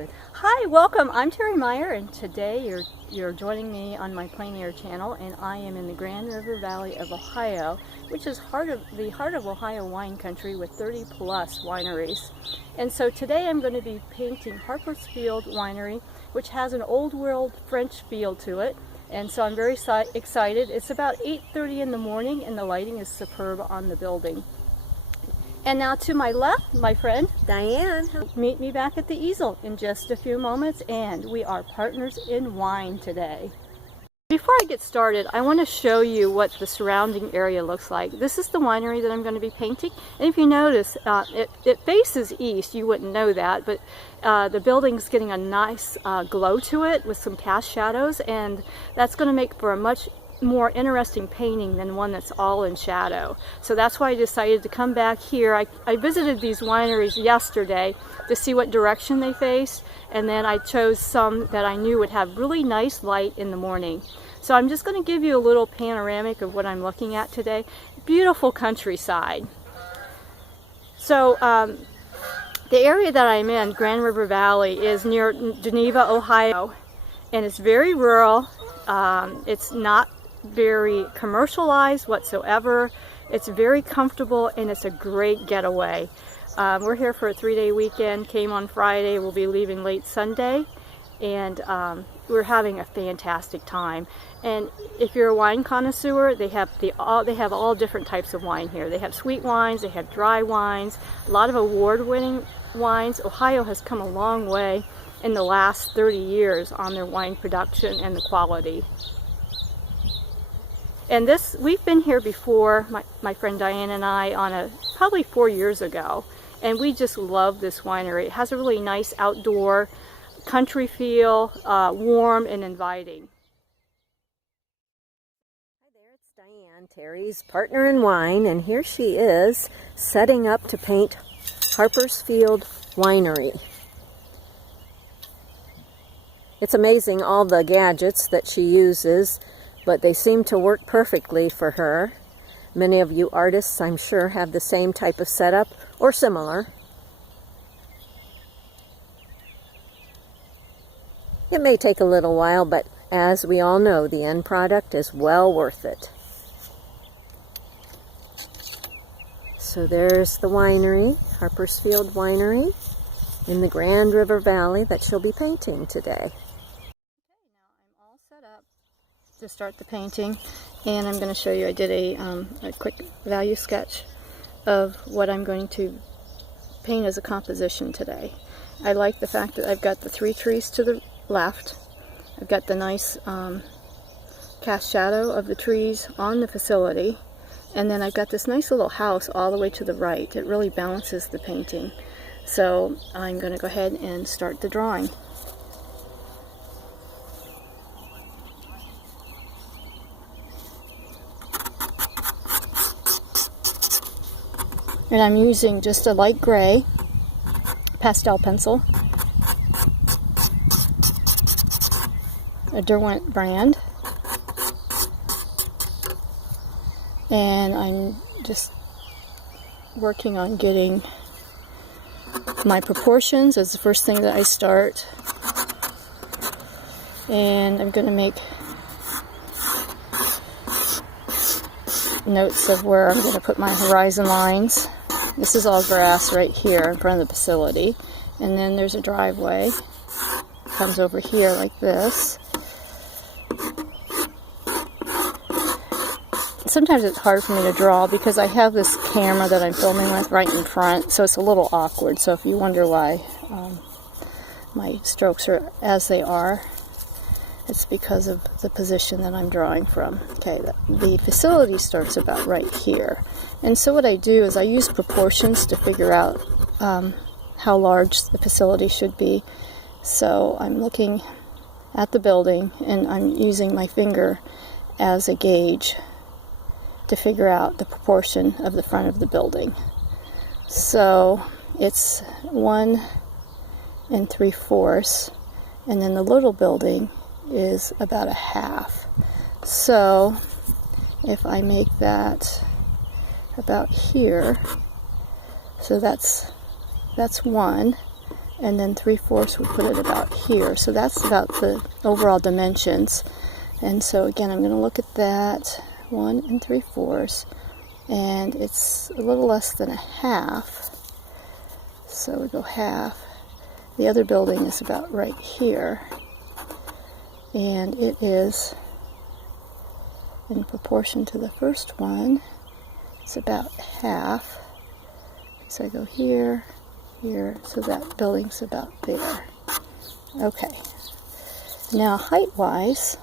Hi, welcome. I'm Terri Meyer, and today you're joining me on my Plein channel, and I am in the Grand River Valley of Ohio, which is the heart of Ohio wine country with 30 plus wineries. And so today I'm going to be painting Harpersfield Winery, which has an old world French feel to it. And so I'm very excited. It's about 8:30 in the morning, and the lighting is superb on the building. And now to my left, my friend Diane. Meet me back at the easel in just a few moments, and we are partners in wine today. Before I get started, I want to show you what the surrounding area looks like. This is the winery that I'm going to be painting, and if you notice, it faces east. You wouldn't know that, but the building's getting a nice glow to it with some cast shadows, and that's going to make for a much more interesting painting than one that's all in shadow. So that's why I decided to come back here. I visited these wineries yesterday to see what direction they faced, and then I chose some that I knew would have really nice light in the morning. So I'm just going to give you a little panoramic of what I'm looking at today. Beautiful countryside. So the area that I'm in, Grand River Valley, is near Geneva, Ohio, and it's very rural. It's not very commercialized whatsoever. It's very comfortable, and it's a great getaway. We're here for a 3-day weekend. Came on Friday. We'll be leaving late Sunday, and we're having a fantastic time. And if you're a wine connoisseur, they have all different types of wine here. They have sweet wines, they have dry wines, a lot of award-winning wines. Ohio has come a long way in the last 30 years on their wine production and the quality. And we've been here before, my friend Diane and I, probably 4 years ago, and we just love this winery. It has a really nice outdoor country feel, warm and inviting. Hi there, it's Diane, Terry's partner in wine, and here she is setting up to paint Harpersfield Winery. It's amazing all the gadgets that she uses, but they seem to work perfectly for her. Many of you artists, I'm sure, have the same type of setup or similar. It may take a little while, but as we all know, the end product is well worth it. So there's the winery, Harpersfield Winery, in the Grand River Valley that she'll be painting today. To start the painting, and I'm going to show you. I did a quick value sketch of what I'm going to paint as a composition today. I like the fact that I've got the 3 trees to the left. I've got the nice cast shadow of the trees on the facility, and then I've got this nice little house all the way to the right. It really balances the painting. So I'm going to go ahead and start the drawing. And I'm using just a light gray pastel pencil, a Derwent brand, and I'm just working on getting my proportions as the first thing that I start. And I'm going to make notes of where I'm going to put my horizon lines. This is all grass right here in front of the facility, and then there's a driveway. Comes over here like this. Sometimes it's hard for me to draw because I have this camera that I'm filming with right in front, so it's a little awkward. So if you wonder why my strokes are as they are, it's because of the position that I'm drawing from. Okay, the facility starts about right here. And so what I do is I use proportions to figure out how large the facility should be. So I'm looking at the building, and I'm using my finger as a gauge to figure out the proportion of the front of the building. So it's 1 3/4, and then the little building is about a half. So if I make that about here, so that's 1, and then 3/4 would put it about here. So that's about the overall dimensions. And so again, I'm going to look at that, 1 3/4, and it's a little less than a half. So we go half. The other building is about right here, and it is in proportion to the first one. It's about half. So I go here, here, so that building's about there. Okay. Now height-wise,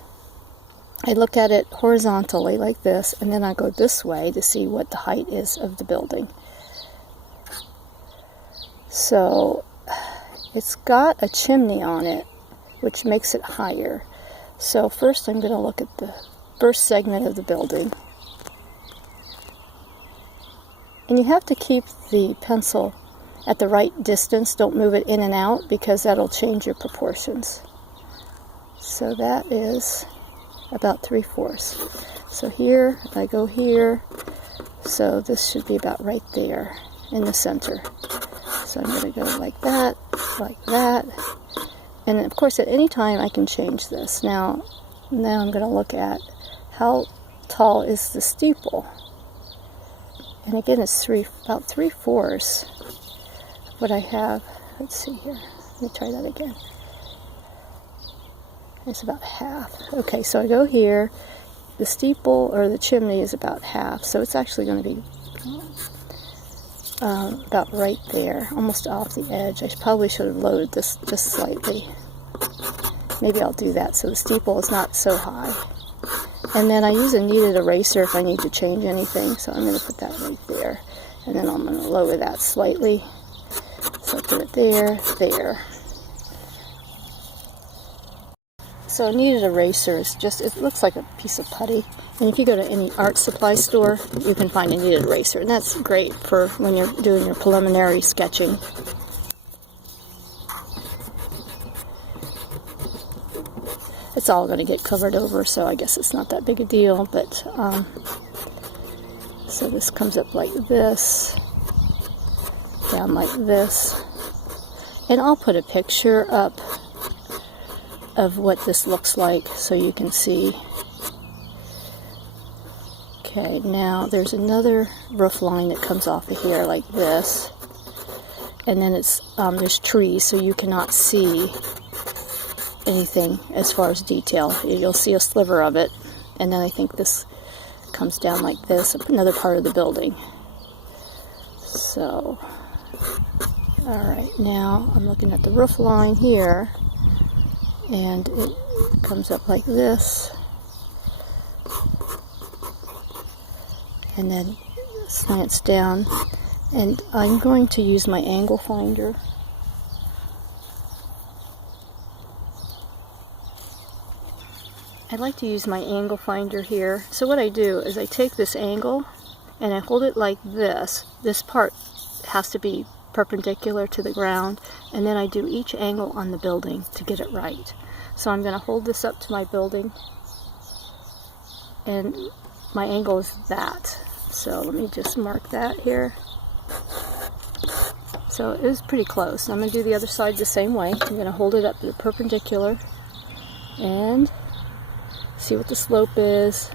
I look at it horizontally like this, and then I go this way to see what the height is of the building. So it's got a chimney on it, which makes it higher. So first I'm going to look at the first segment of the building. And you have to keep the pencil at the right distance. Don't move it in and out, because that'll change your proportions. So that is about 3/4. So here, I go here. So this should be about right there in the center. So I'm going to go like that. And of course, at any time I can change this. Now I'm going to look at how tall is the steeple. And again, it's about 3/4 what I have. Let's see here. Let me try that again. It's about half. Okay, so I go here. The steeple or the chimney is about half, so it's actually going to be about right there, almost off the edge. I probably should have loaded this just slightly. Maybe I'll do that so the steeple is not so high. And then I use a kneaded eraser if I need to change anything, so I'm going to put that right there. And then I'm going to lower that slightly. So I put it there, there. So a kneaded eraser is just, it looks like a piece of putty. And if you go to any art supply store, you can find a kneaded eraser. And that's great for when you're doing your preliminary sketching. It's all going to get covered over, so I guess it's not that big a deal. But so this comes up like this, down like this, and I'll put a picture up of what this looks like so you can see. Okay, now there's another roof line that comes off of here like this, and then it's there's trees, so you cannot see anything as far as detail. You'll see a sliver of it, and then I think this comes down like this, another part of the building. So, alright, now I'm looking at the roof line here, and it comes up like this, and then slants down, and I'm going to use my angle finder. I like to use my angle finder here. So what I do is I take this angle and I hold it like this. This part has to be perpendicular to the ground, and then I do each angle on the building to get it right. So I'm going to hold this up to my building, and my angle is that. So let me just mark that here. So it was pretty close. I'm going to do the other side the same way. I'm going to hold it up to the perpendicular and see what the slope is,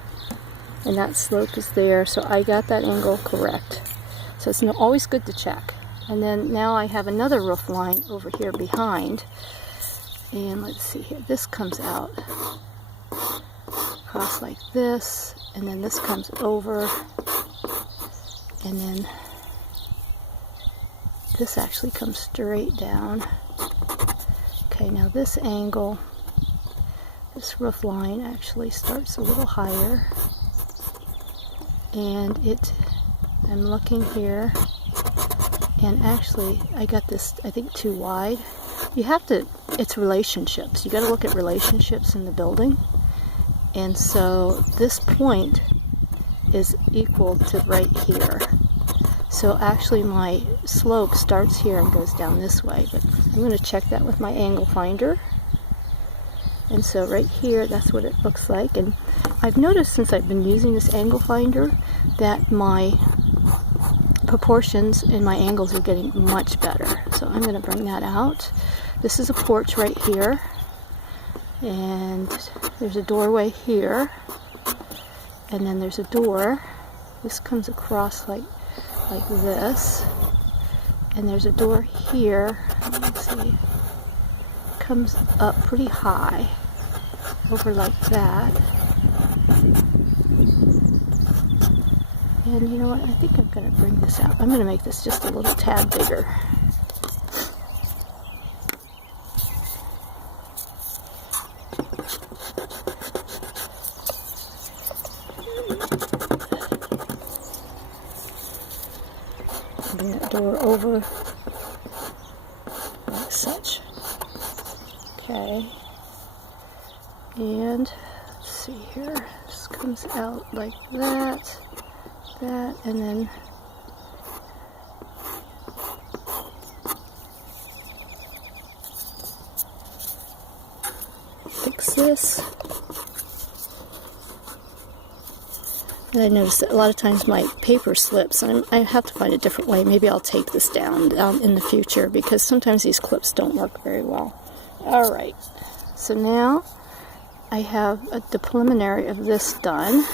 and that slope is there, so I got that angle correct. So it's always good to check. And then now I have another roof line over here behind, and let's see here, this comes out across like this, and then this comes over, and then this actually comes straight down. Okay, now this angle, this roof line actually starts a little higher, and I'm looking here, and actually I got this, I think, too wide. You have to, it's relationships. You got to look at relationships in the building, and so this point is equal to right here. So actually my slope starts here and goes down this way, but I'm going to check that with my angle finder. And so right here, that's what it looks like. And I've noticed since I've been using this angle finder that my proportions and my angles are getting much better. So I'm going to bring that out. This is a porch right here, and there's a doorway here, and then there's a door. This comes across like this, and there's a door here. Let's see, it comes up pretty high, over like that. And you know what, I think I'm going to bring this out. I'm going to make this just a little tad bigger. Bring that door over like such. Okay. And let's see here. This comes out like that, that, and then fix this. And I noticed that a lot of times my paper slips, and I have to find a different way. Maybe I'll take this down in the future, because sometimes these clips don't work very well. Alright, so now I have the preliminary of this done.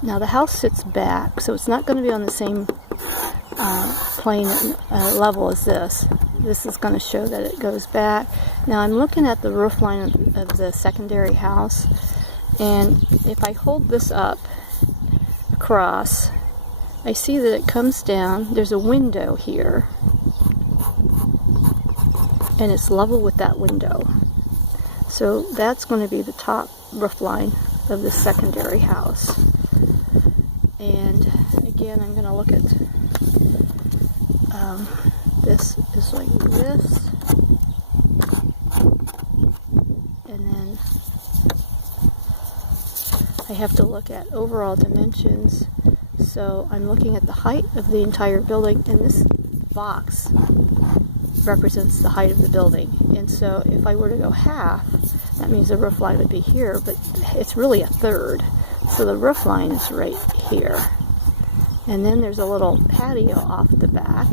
Now the house sits back, so it's not going to be on the same plane level as this. This is going to show that it goes back. Now I'm looking at the roof line of the secondary house, and if I hold this up across, I see that it comes down. There's a window here, and it's level with that window. So that's going to be the top roof line of the secondary house. And again, I'm going to look at this is like this, and then I have to look at overall dimensions. So I'm looking at the height of the entire building, and this box represents the height of the building. And so if I were to go half, that means the roof line would be here, but it's really a third. So the roof line is right here. And then there's a little patio off the back,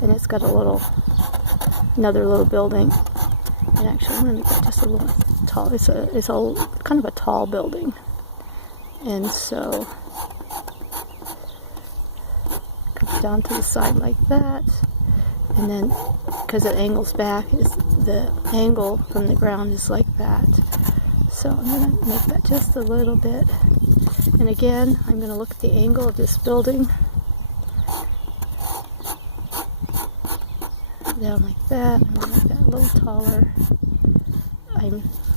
and it's got another little building. And actually, I'm going to get just a little tall. It's a kind of a tall building, and so it comes down to the side like that. And then, because it angles back, the angle from the ground is like that. So I'm going to make that just a little bit. And again, I'm going to look at the angle of this building. Down like that. I'm going to make that a little taller.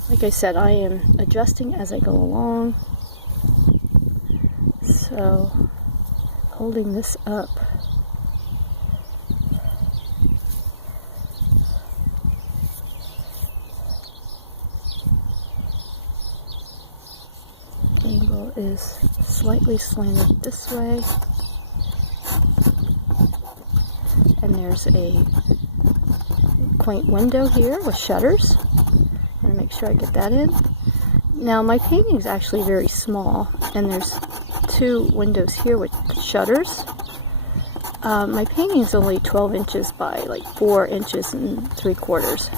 Like I said, I am adjusting as I go along. So, holding this up. Angle is slightly slanted this way, and there's a quaint window here with shutters. I'm going to make sure I get that in. Now my painting is actually very small, and there's 2 windows here with shutters. My painting is only 12 inches by like 4 inches and 3/4.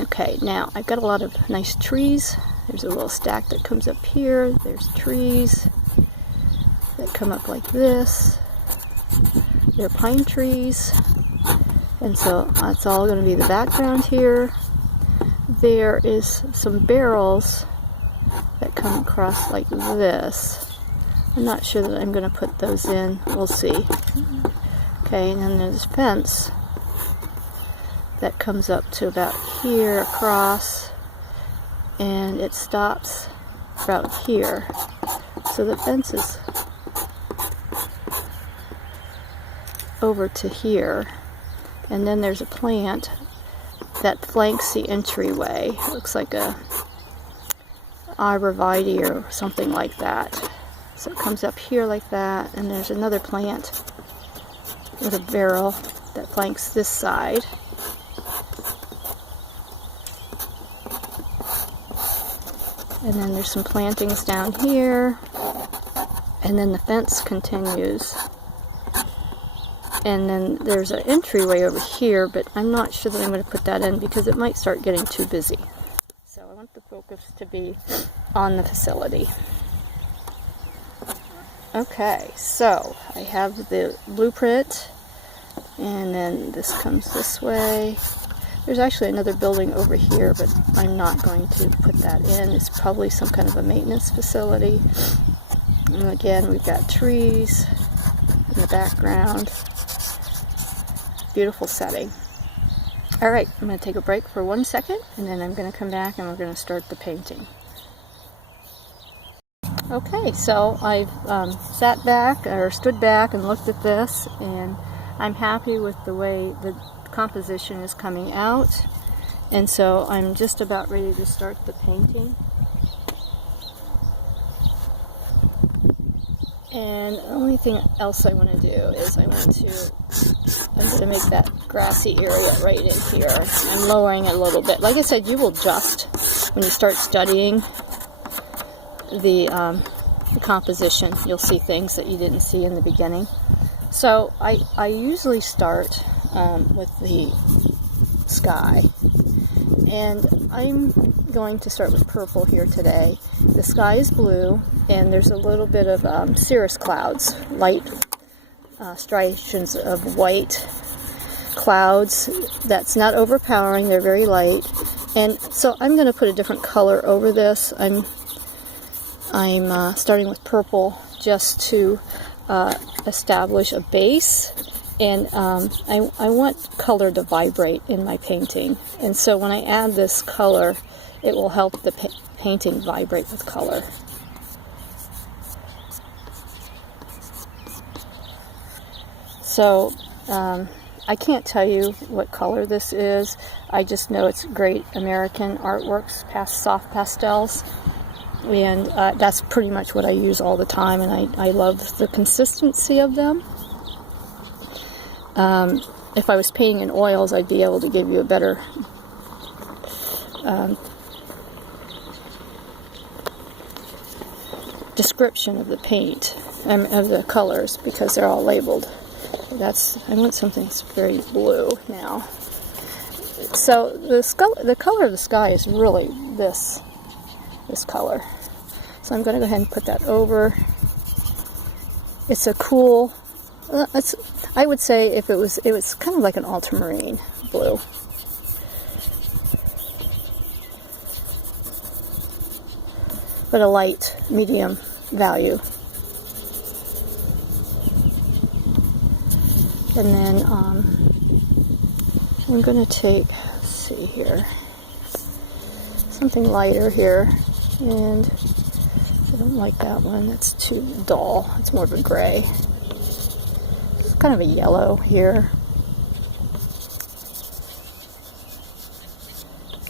Okay, now I've got a lot of nice trees. There's a little stack that comes up here. There's trees that come up like this. They're pine trees. And so that's all going to be the background here. There is some barrels that come across like this. I'm not sure that I'm going to put those in. We'll see. Okay, and then there's a fence that comes up to about here across, and it stops about here. So the fence is over to here, and then there's a plant that flanks the entryway. It looks like a arborvitae or something like that. So it comes up here like that, and there's another plant with a barrel that flanks this side. And then there's some plantings down here. And then the fence continues. And then there's an entryway over here, but I'm not sure that I'm going to put that in because it might start getting too busy. So I want the focus to be on the facility. Okay, so I have the blueprint, and then this comes this way. There's actually another building over here, but I'm not going to put that in. It's probably some kind of a maintenance facility. And again, we've got trees in the background. Beautiful setting. All right, I'm going to take a break for 1 second, and then I'm going to come back and we're going to start the painting. Okay, so I've sat back or stood back and looked at this, and I'm happy with the way the composition is coming out. And so I'm just about ready to start the painting. And the only thing else I want to do is I'm going to make that grassy area right in here. I'm lowering it a little bit. Like I said, you will adjust when you start studying the composition. You'll see things that you didn't see in the beginning. So I usually start with the sky. And I'm going to start with purple here today. The sky is blue, and there's a little bit of cirrus clouds, light striations of white clouds. That's not overpowering, they're very light. And so I'm going to put a different color over this. I'm starting with purple just to establish a base. And I want color to vibrate in my painting. And so when I add this color, it will help the painting vibrate with color. So I can't tell you what color this is. I just know it's great American Artworks soft pastels. And that's pretty much what I use all the time. And I love the consistency of them. If I was painting in oils, I'd be able to give you a better description of the paint, of the colors, because they're all labeled. I want something that's very blue now. So the color of the sky is really this color. So I'm going to go ahead and put that over. It's a cool. I would say it was kind of like an ultramarine blue. But a light, medium value. And then I'm going to take, let's see here, something lighter here. And I don't like that one. That's too dull. It's more of a gray. Kind of a yellow here,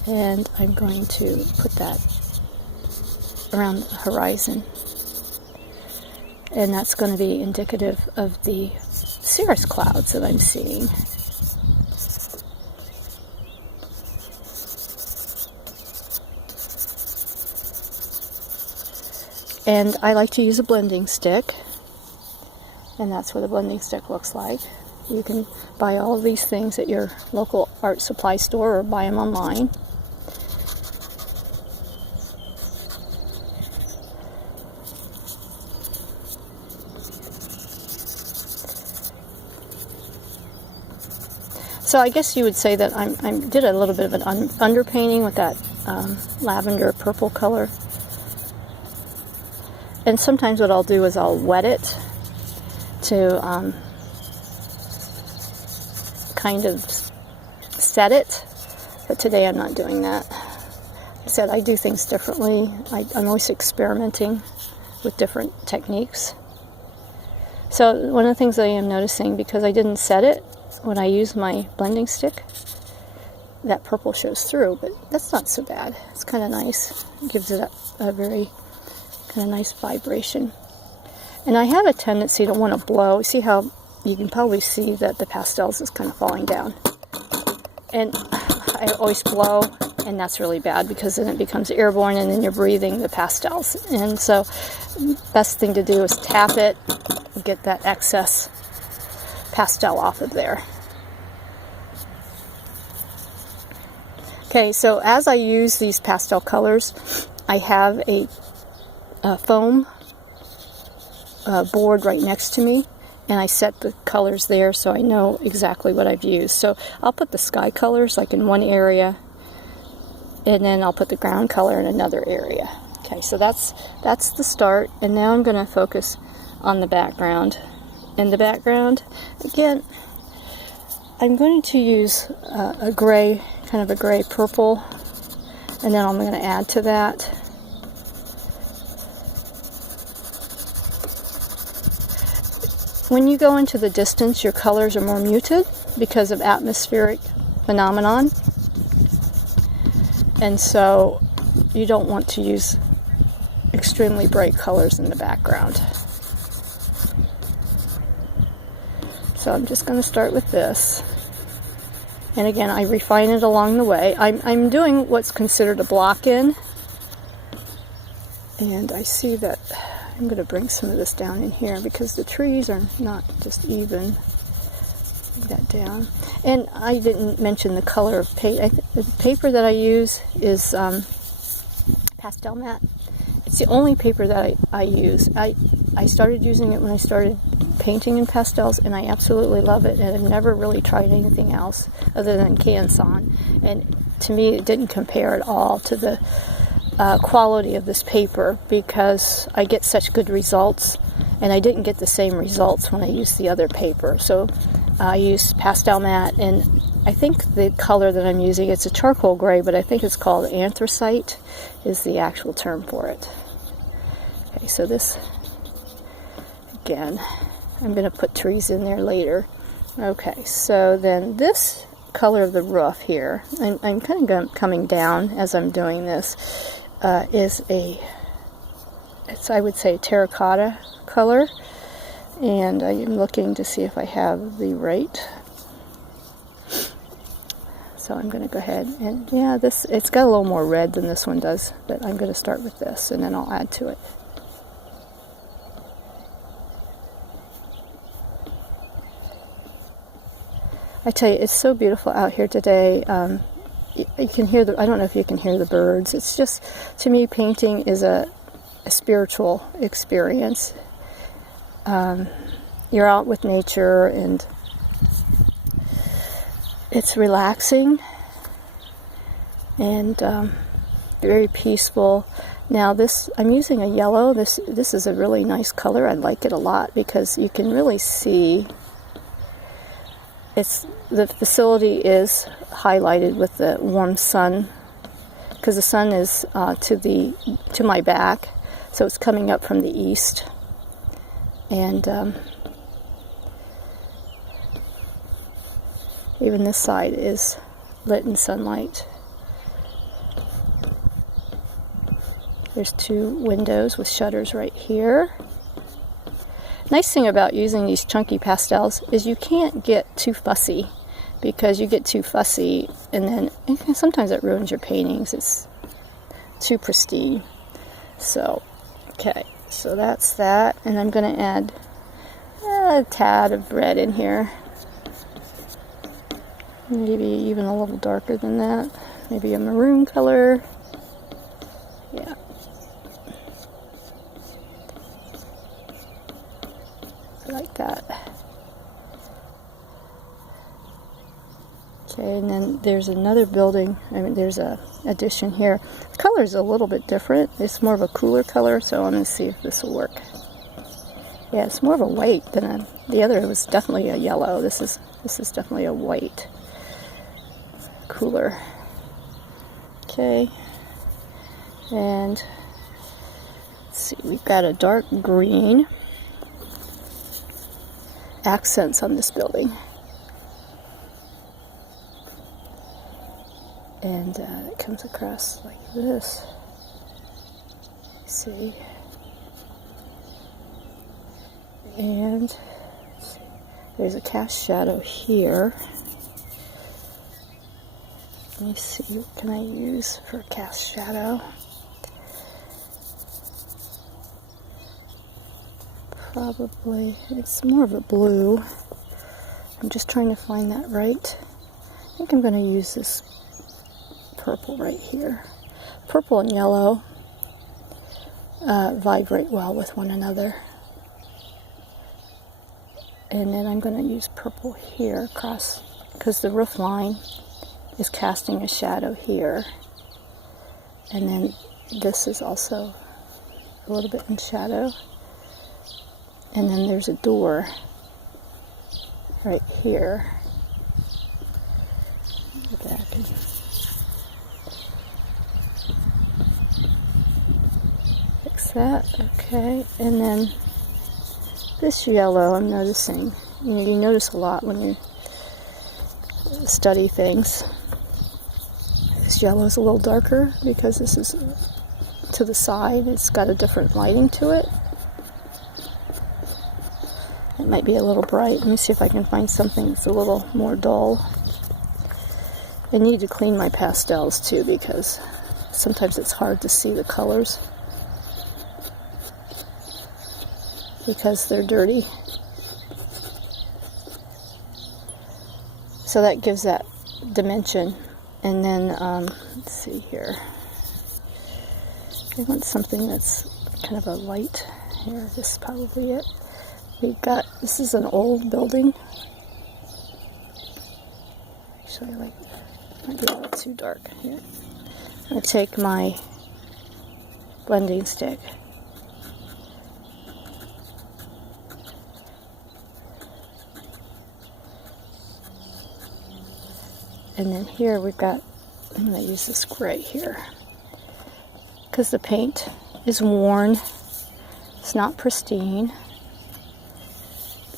and I'm going to put that around the horizon, and that's going to be indicative of the cirrus clouds that I'm seeing. And I like to use a blending stick. And that's what a blending stick looks like. You can buy all of these things at your local art supply store or buy them online. So I guess you would say that I did a little bit of an underpainting with that lavender purple color. And sometimes what I'll do is I'll wet it to kind of set it, but today I'm not doing that. Like I said, I do things differently. I'm always experimenting with different techniques. So one of the things I am noticing, because I didn't set it, when I use my blending stick, that purple shows through, but that's not so bad. It's kind of nice. It gives it a very kind of nice vibration. And I have a tendency to want to blow. See how you can probably see that the pastels is kind of falling down. And I always blow and that's really bad because then it becomes airborne and then you're breathing the pastels. And so best thing to do is tap it and get that excess pastel off of there. Okay, so as I use these pastel colors, I have a foam board right next to me, and I set the colors there so I know exactly what I've used. So I'll put the sky colors like in one area, and then I'll put the ground color in another area. Okay, so that's the start, and now I'm going to focus on the background. In the background, again, I'm going to use a gray, kind of a gray purple, and then I'm going to add to that. When you go into the distance, your colors are more muted because of atmospheric phenomenon. And so you don't want to use extremely bright colors in the background. So I'm just going to start with this. And again, I refine it along the way. I'm doing what's considered a block-in. And I see that I'm going to bring some of this down in here because the trees are not just even. Bring that down. And I didn't mention the color of paper. The paper that I use is pastelmat. It's the only paper that I use. I started using it when I started painting in pastels, and I absolutely love it, and I've never really tried anything else other than Canson. And to me, it didn't compare at all to the quality of this paper because I get such good results, and I didn't get the same results when I used the other paper. So I used pastelmat, and I think the color that I'm using, it's a charcoal gray, but I think it's called anthracite is the actual term for it. Okay, so this, again, I'm going to put trees in there later. Okay, so then this color of the roof here, I'm kind of coming down as I'm doing this, is I would say terracotta color, and I'm looking to see if I have the right. So I'm going to go ahead and, yeah, it's got a little more red than this one does, but I'm going to start with this and then I'll add to it. I tell you, it's so beautiful out here today. You can hear I don't know if you can hear the birds. It's just, to me, painting is a spiritual experience. You're out with nature and it's relaxing and very peaceful. Now I'm using a yellow. This is a really nice color. I like it a lot because you can really see the facility is highlighted with the warm sun because the sun is to my back, so it's coming up from the east, and even this side is lit in sunlight. There's 2 windows with shutters right here. Nice thing about using these chunky pastels is you can't get too fussy, because you get too fussy and then sometimes it ruins your paintings. It's too pristine. So, okay, so that's that, and I'm going to add a tad of red in here. Maybe even a little darker than that. Maybe a maroon color. Yeah. Like that. Okay, and then there's another building. There's a addition here. The color is a little bit different. It's more of a cooler color, so I'm going to see if this will work. Yeah, it's more of a white than the other. Was definitely a yellow. This is definitely a white, cooler. Okay, and let's see. We've got a dark green accents on this building, and it comes across like this. See, and there's a cast shadow here. Let me see, what can I use for cast shadow? Probably, it's more of a blue. I'm just trying to find that right. I think I'm going to use this purple right here. Purple and yellow vibrate well with one another. And then I'm going to use purple here across, because the roof line is casting a shadow here. And then this is also a little bit in shadow. And then there's a door right here. Go back and fix that. Okay, and then this yellow, I'm noticing. You notice a lot when you study things. This yellow is a little darker because this is to the side. It's got a different lighting to it. It might be a little bright. Let me see if I can find something that's a little more dull. I need to clean my pastels too, because sometimes it's hard to see the colors because they're dirty. So that gives that dimension. And then, let's see here. I want something that's kind of a light here. This is probably it. This is an old building. Actually, might be a little too dark here. I'm going to take my blending stick. And then here we've got, I'm going to use this gray here, because the paint is worn. It's not pristine.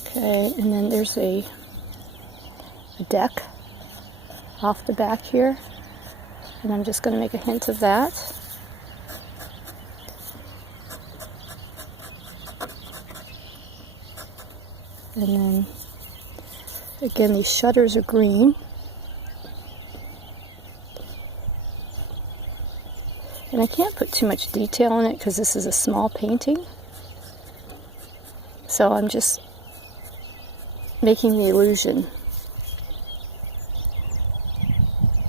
Okay, and then there's a deck off the back here, and I'm just going to make a hint of that. And then, again, these shutters are green. And I can't put too much detail in it because this is a small painting. So I'm just making the illusion.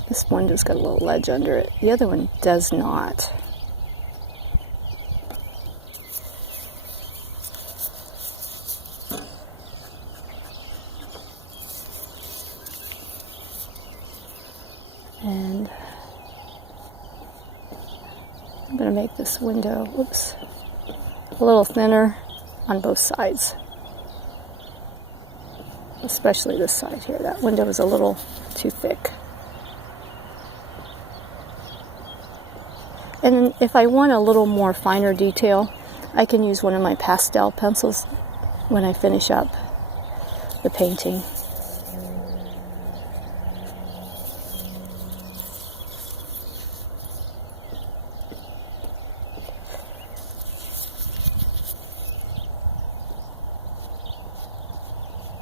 This one just got a little ledge under it. The other one does not. And I'm going to make this window, whoops, a little thinner on both sides. Especially this side here. That window is a little too thick. And if I want a little more finer detail, I can use one of my pastel pencils when I finish up the painting.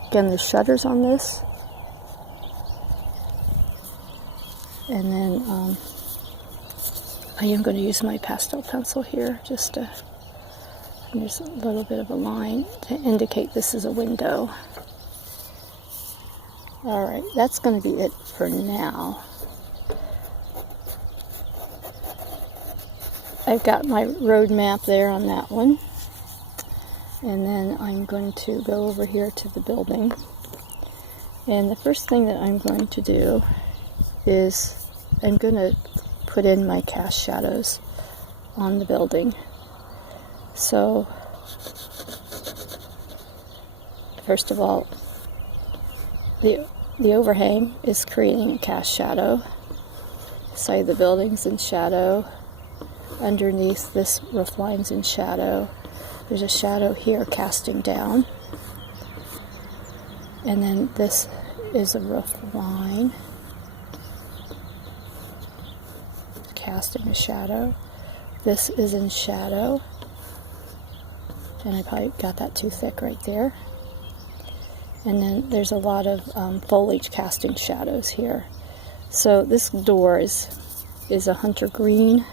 Again, the shutters on this, and then I am going to use my pastel pencil here just to use a little bit of a line to indicate this is a window. Alright, that's going to be it for now. I've got my road map there on that one. And then I'm going to go over here to the building. And the first thing that I'm going to do is I'm going to put in my cast shadows on the building. So, first of all, the overhang is creating a cast shadow. Side of the building's in shadow. Underneath this roof line's in shadow. There's a shadow here casting down. And then this is a roof line casting a shadow. This is in shadow. And I probably got that too thick right there. And then there's a lot of foliage casting shadows here. So this door is a hunter green.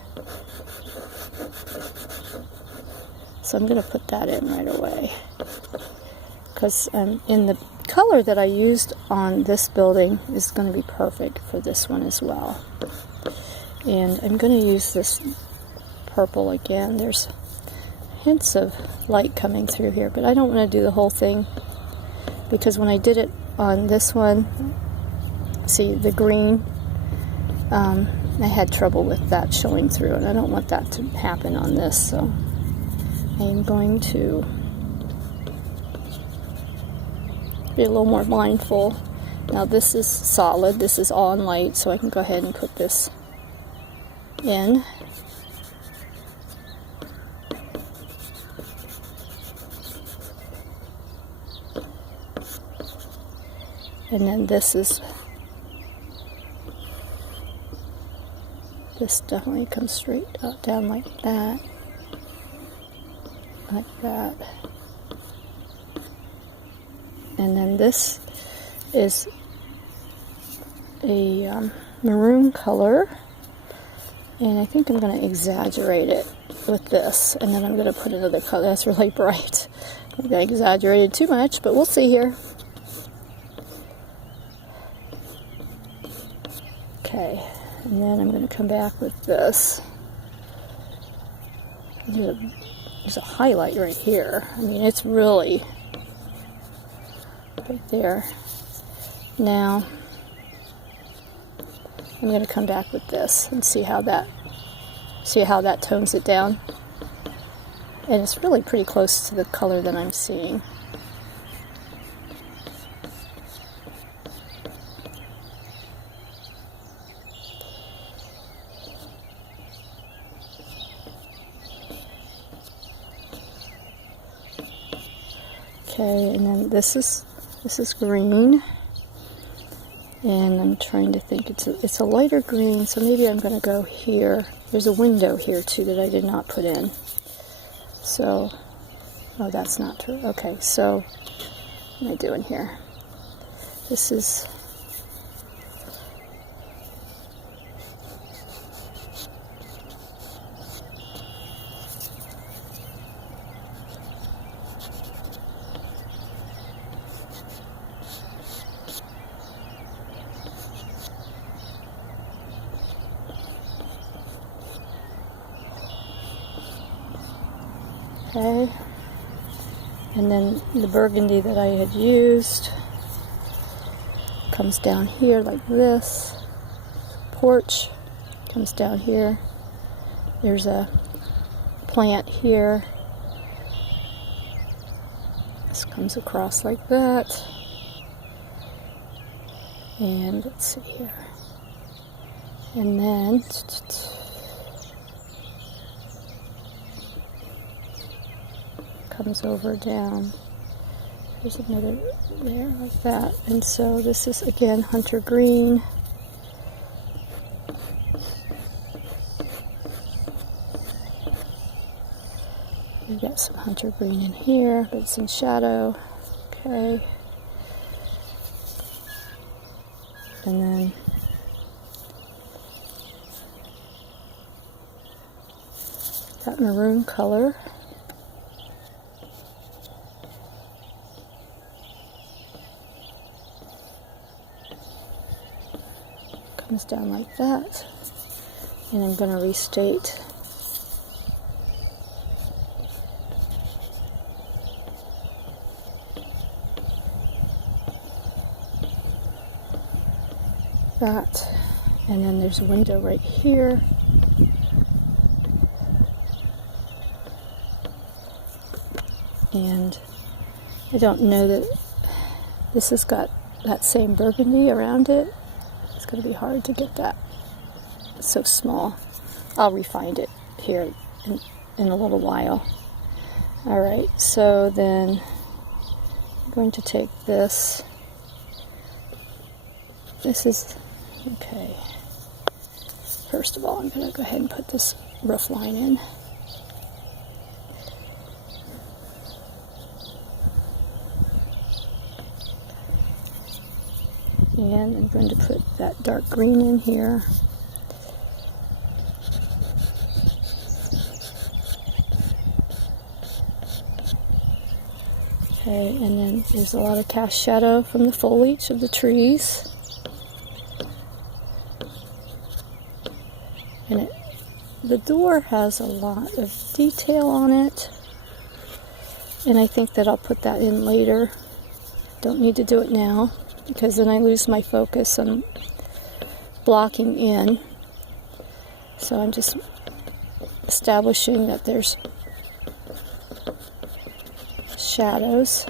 So I'm going to put that in right away. Because in the color that I used on this building is going to be perfect for this one as well. And I'm going to use this purple again. There's hints of light coming through here, but I don't want to do the whole thing, because when I did it on this one, see the green, I had trouble with that showing through, and I don't want that to happen on this, so I'm going to be a little more mindful. Now this is solid, this is all in light, so I can go ahead and put this in. And then this definitely comes straight down like that. Like that. And then this is a maroon color. And I think I'm going to exaggerate it with this. And then I'm going to put another color that's really bright. I think I exaggerated too much, but we'll see here. Okay, and then I'm going to come back with this. There's a highlight right here. I mean, it's really right there. Now, I'm going to come back with this and see how that tones it down. And it's really pretty close to the color that I'm seeing. Okay, and then this is green, and I'm trying to think, it's a lighter green, so maybe I'm going to go here. There's a window here too that I did not put in. So, oh, that's not true. Okay, so what am I doing here? This is okay, and then the burgundy that I had used comes down here like this. Porch comes down here. There's a plant here. This comes across like that. And let's see here. And then comes over down. There's another there like that. And so this is again hunter green. We've got some hunter green in here, but it's in shadow. Okay. And then that maroon color. Comes down like that. And I'm going to restate that. And then there's a window right here. And I don't know that this has got that same burgundy around it. It's going to be hard to get that. It's so small. I'll refine it here in a little while. Alright, so then I'm going to take this. This is, okay. First of all, I'm going to go ahead and put this roof line in. And I'm going to put that dark green in here. Okay, and then there's a lot of cast shadow from the foliage of the trees. And the door has a lot of detail on it. And I think that I'll put that in later. Don't need to do it now, because then I lose my focus on blocking in. So I'm just establishing that there's shadows.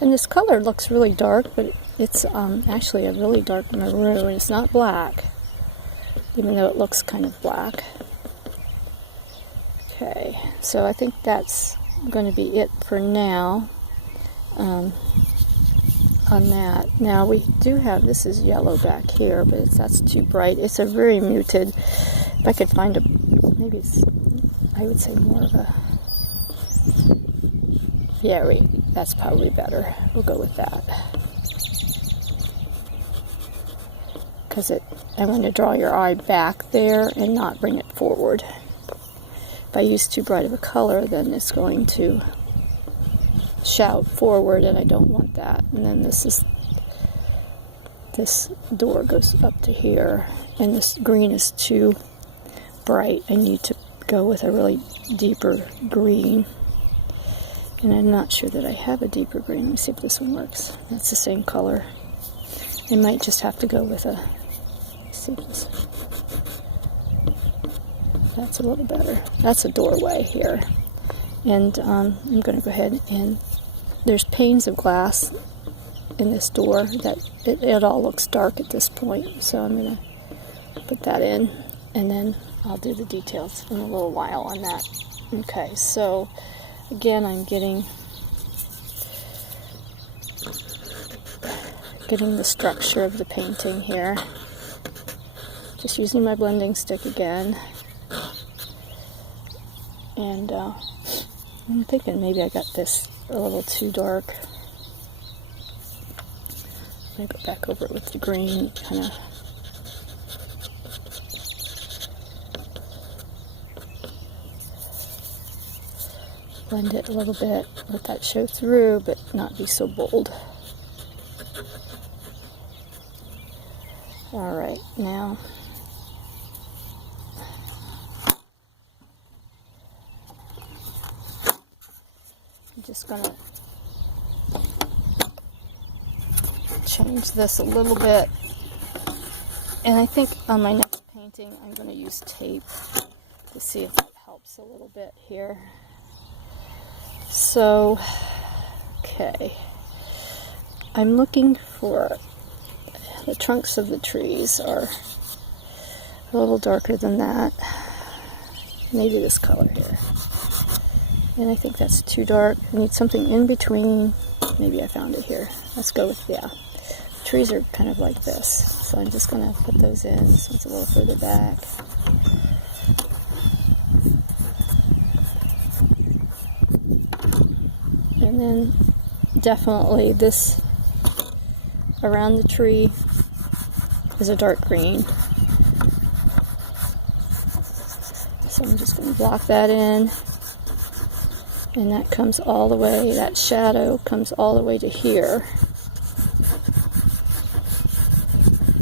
And this color looks really dark, but it's actually a really dark maroon. It's not black, even though it looks kind of black. Okay, so I think that's going to be it for now. On that. Now we do have, this is yellow back here, but that's too bright. It's a very muted, if I could find a, maybe it's, I would say more of a, yeah, right, that's probably better. We'll go with that. Because I want to draw your eye back there and not bring it forward. If I use too bright of a color, then it's going to shout forward, and I don't want that. And then this door goes up to here, and this green is too bright. I need to go with a really deeper green, and I'm not sure that I have a deeper green. Let me see if this one works. That's the same color. I might just have to go with a, let's see this. That's a little better. That's a doorway here, and I'm going to go ahead and there's panes of glass in this door that it all looks dark at this point, so I'm going to put that in, and then I'll do the details in a little while on that. Okay, so again, I'm getting the structure of the painting here. Just using my blending stick again, and I'm thinking maybe I got this a little too dark. I'm going to go back over it with the green, kind of blend it a little bit, let that show through, but not be so bold. Alright, now I'm just going to change this a little bit, and I think on my next painting I'm going to use tape to see if it helps a little bit here. So, okay, I'm looking for, the trunks of the trees are a little darker than that, maybe this color here. And I think that's too dark. I need something in between. Maybe I found it here. Let's go with, yeah. Trees are kind of like this. So I'm just going to put those in. This one's a little further back. And then definitely this around the tree is a dark green. So I'm just going to block that in. And that comes all the way, that shadow comes all the way to here.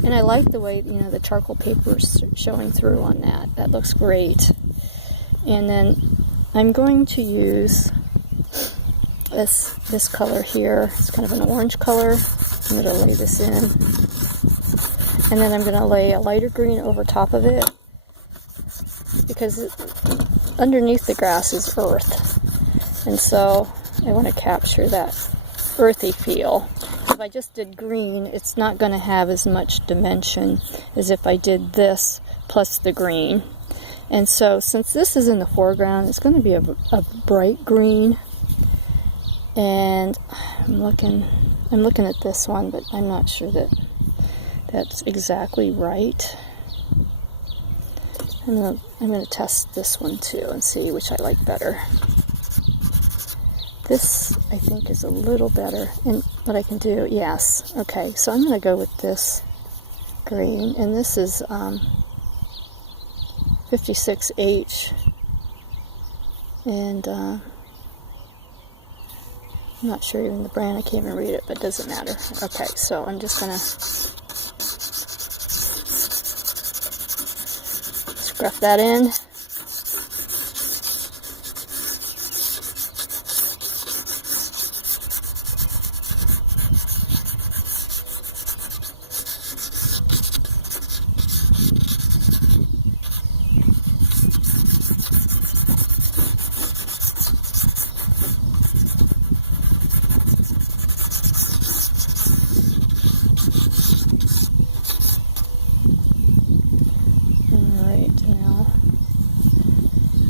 And I like the way, you know, the charcoal paper is showing through on that. That looks great. And then I'm going to use this color here. It's kind of an orange color. I'm going to lay this in. And then I'm going to lay a lighter green over top of it, because underneath the grass is earth. And so I want to capture that earthy feel. If I just did green, it's not going to have as much dimension as if I did this plus the green. And so since this is in the foreground, it's going to be a bright green. And I'm looking at this one, but I'm not sure that that's exactly right. I'm going to test this one too and see which I like better. This, I think, is a little better. And what I can do, yes. Okay, so I'm going to go with this green. And this is 56H. And I'm not sure even the brand. I can't even read it, but it doesn't matter. Okay, so I'm just going to scruff that in.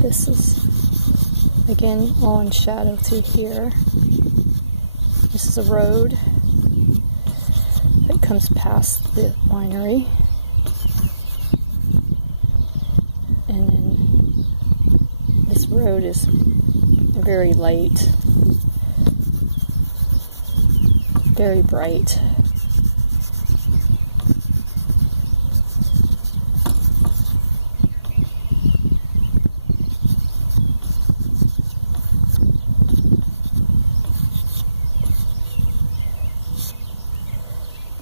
This is, again, all in shadow through here. This is a road that comes past the winery. And then this road is very light, very bright.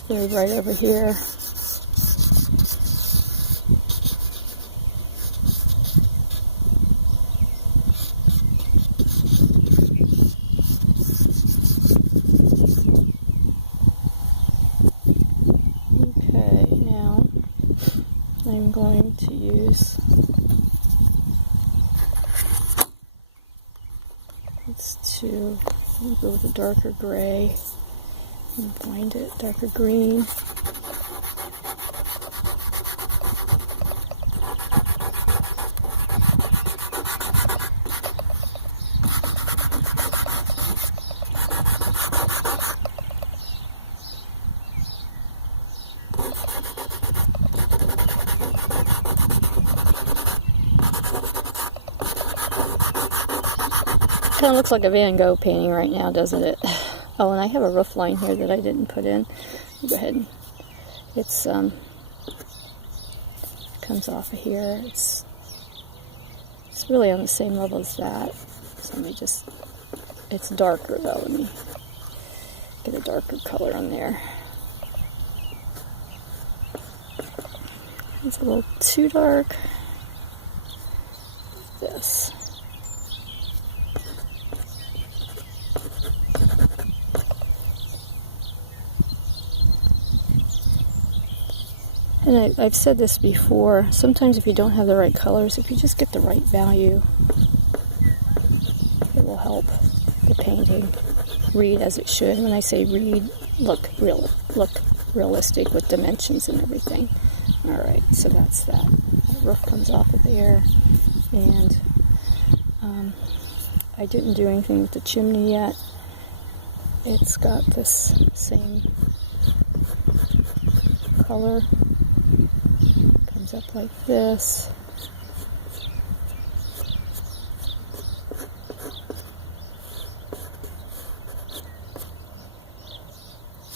Very bright over here. Okay, now I'm going to use go with a darker gray. And find it, darker green. Kind of looks like a Van Gogh painting right now, doesn't it? Oh, and I have a roof line here that I didn't put in. Go ahead and it's comes off of here. It's really on the same level as that. So let me just, it's darker though. Let me get a darker color on there. It's a little too dark. This. And I've said this before, sometimes if you don't have the right colors, if you just get the right value, it will help the painting read as it should. When I say read, look realistic with dimensions and everything. Alright, so that's that. That roof comes off of there. And I didn't do anything with the chimney yet. It's got this same color. Comes up like this.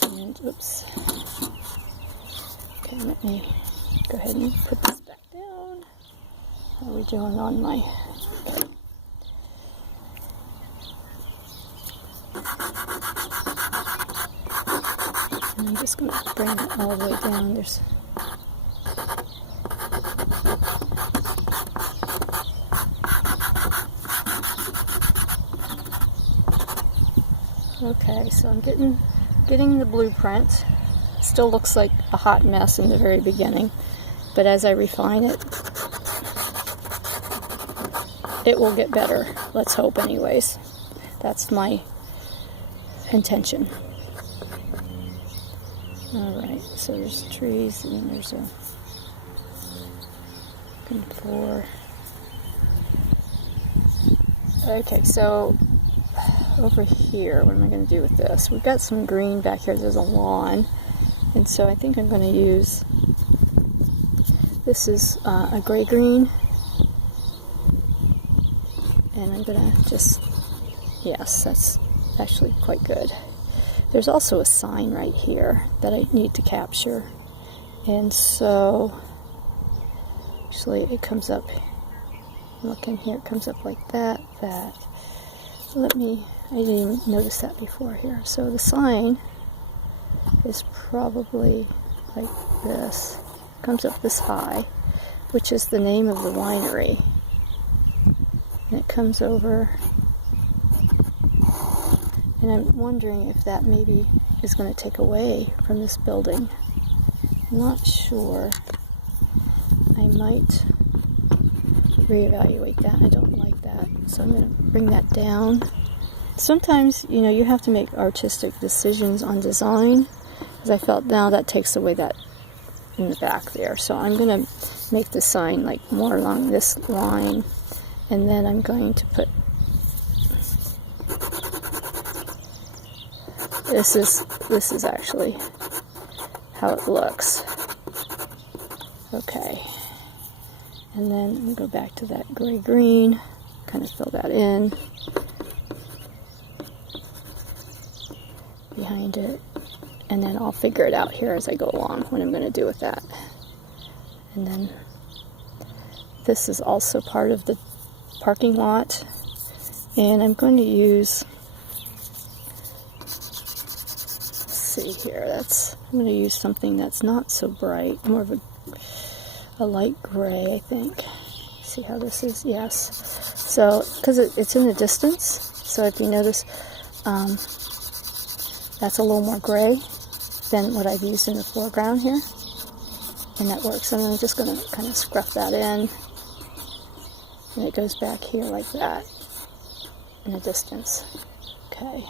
And oops. Okay, let me go ahead and put this back down. How are we doing on my... Okay. And I'm just going to bring it all the way down. There's... Okay, so I'm getting the blueprint. Still looks like a hot mess in the very beginning, but as I refine it, it will get better. Let's hope anyways. That's my intention. Alright, so there's trees and there's a floor. Okay, so over here, what am I going to do with this? We've got some green back here. There's a lawn, and so I think I'm going to use, this is a gray green, and I'm going to just Yes, that's actually quite good. There's also a sign right here that I need to capture. And so, actually it comes up, look in here, it comes up like that. So I didn't even notice that before here. So the sign is probably like this. It comes up this high, which is the name of the winery. And it comes over, and I'm wondering if that maybe is going to take away from this building. I'm not sure. I might reevaluate that. I don't like that. So I'm going to bring that down. Sometimes, you know, you have to make artistic decisions on design, because I felt now that takes away that in the back there. So I'm going to make the sign like more along this line, and then I'm going to put, this is actually how it looks. Okay. And then I'm going to go back to that gray-green, kind of fill that in behind it, and then I'll figure it out here as I go along what I'm going to do with that. And then this is also part of the parking lot, and I'm going to use, let's see here, I'm going to use something that's not so bright, more of a light gray, I think. See how this is? Yes. So, because it's in the distance, so if you notice, that's a little more gray than what I've used in the foreground here. And that works. And I'm just going to kind of scruff that in. And it goes back here like that in the distance. Okay.